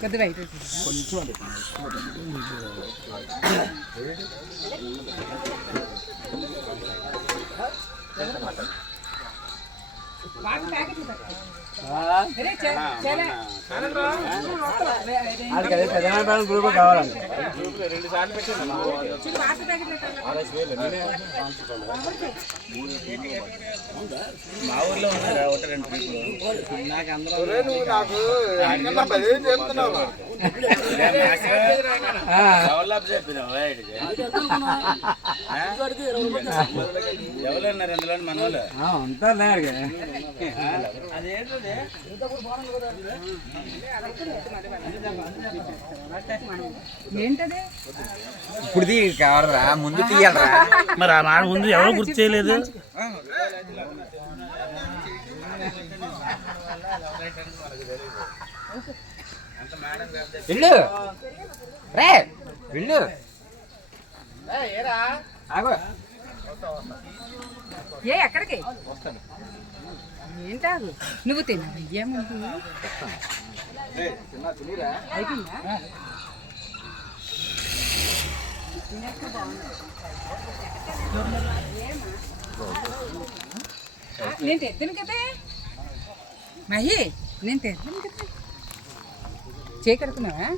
కొద్ది బయట కొంచెం గ్రూప్ కావాలండి మా ఊర్లో ఉన్నారా ఒకటి రెండు నాకు అందరూ ఎవరు ఉన్నారు అందులో మన వాళ్ళు ఉంటారు ఏంటది ఇప్పుడు కావాలరా ముందు తీయాలరా మరి ఆ మాట ముందు ఎవరు గుర్తు చేయలేదు వెళ్ళు రే వెళ్ళు ఏ ఎక్కడికి ఏంటాగు నువ్వు తిన్నావు ఏముంది అయిపోయిందా నేను తెస్తాను కదా మహి నేను తెస్తాను కదా చేయగలుగుతున్నావా